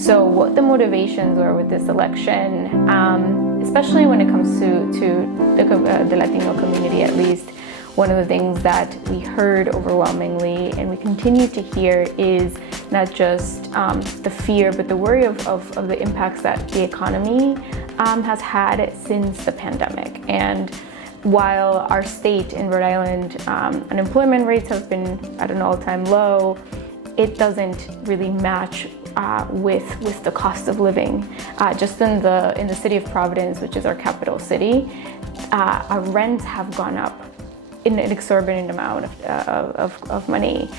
So what the motivations were with this election, especially when it comes to the Latino community, at least, one of the things that we heard overwhelmingly and we continue to hear is not just the fear, but the worry of the impacts that the economy has had since the pandemic. And while our state in Rhode Island, unemployment rates have been at an all-time low, it doesn't really match with the cost of living. Just in the city of Providence, which is our capital city, our rents have gone up in an exorbitant amount of money.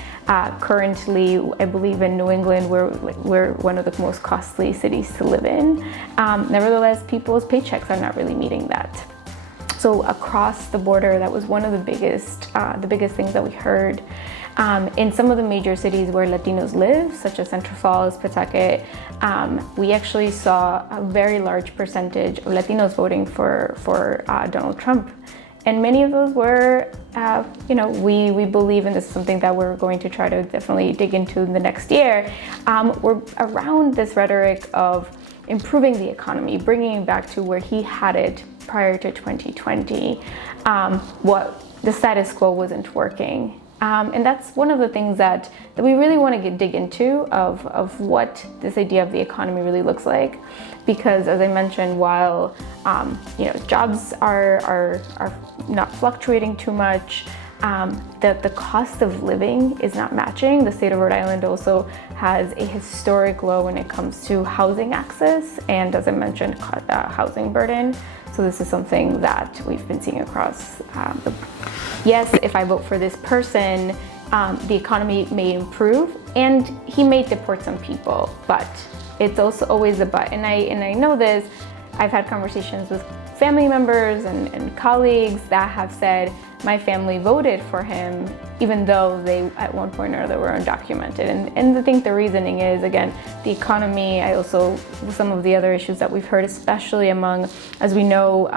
Currently, I believe in New England, we're one of the most costly cities to live in. Nevertheless, people's paychecks are not really meeting that. So across the border, that was one of the biggest things that we heard. In some of the major cities where Latinos live, such as Central Falls, Pawtucket, we actually saw a very large percentage of Latinos voting for Donald Trump. And many of those were, we believe, and this is something that we're going to try to definitely dig into in the next year, were around this rhetoric of improving the economy, bringing it back to where he had it prior to 2020. What the status quo wasn't working. And that's one of the things that we really want to dig into of what this idea of the economy really looks like. Because as I mentioned, while jobs are not fluctuating too much, the cost of living is not matching. The state of Rhode Island also has a historic low when it comes to housing access and, as I mentioned, housing burden. So this is something that we've been seeing across yes, if I vote for this person, the economy may improve and he may deport some people, but it's also always a but. And I know this, I've had conversations with family members and colleagues that have said, my family voted for him, even though they at one point or another were undocumented. And I think the reasoning is, again, the economy, some of the other issues that we've heard, especially among, as we know,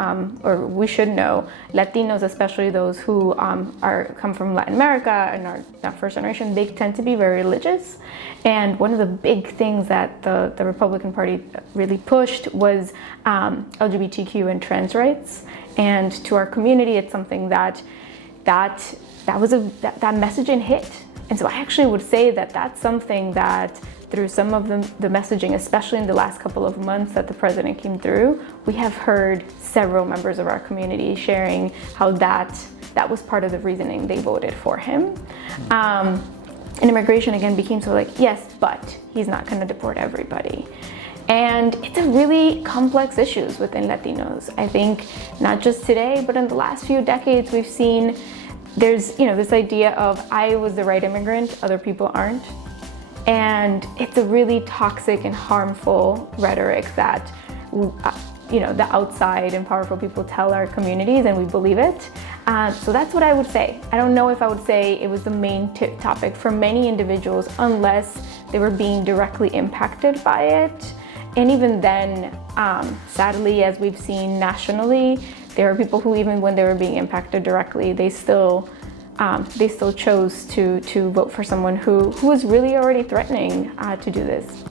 or we should know, Latinos, especially those who come from Latin America and are not first generation, they tend to be very religious. And one of the big things that the Republican Party really pushed was LGBTQ and trans rights. And to our community, it's something that messaging hit. And so I actually would say that that's something that through some of the messaging, especially in the last couple of months that the president came through, we have heard several members of our community sharing how that was part of the reasoning they voted for him. And immigration again became so like, yes, but he's not going to deport everybody. And it's a really complex issues within Latinos. I think not just today, but in the last few decades, we've seen there's, this idea of I was the right immigrant, other people aren't. And it's a really toxic and harmful rhetoric that, the outside and powerful people tell our communities, and we believe it. So that's what I would say. I don't know if I would say it was the main topic for many individuals unless they were being directly impacted by it. And even then, sadly, as we've seen nationally, there are people who, even when they were being impacted directly, they still chose to vote for someone who was really already threatening to do this.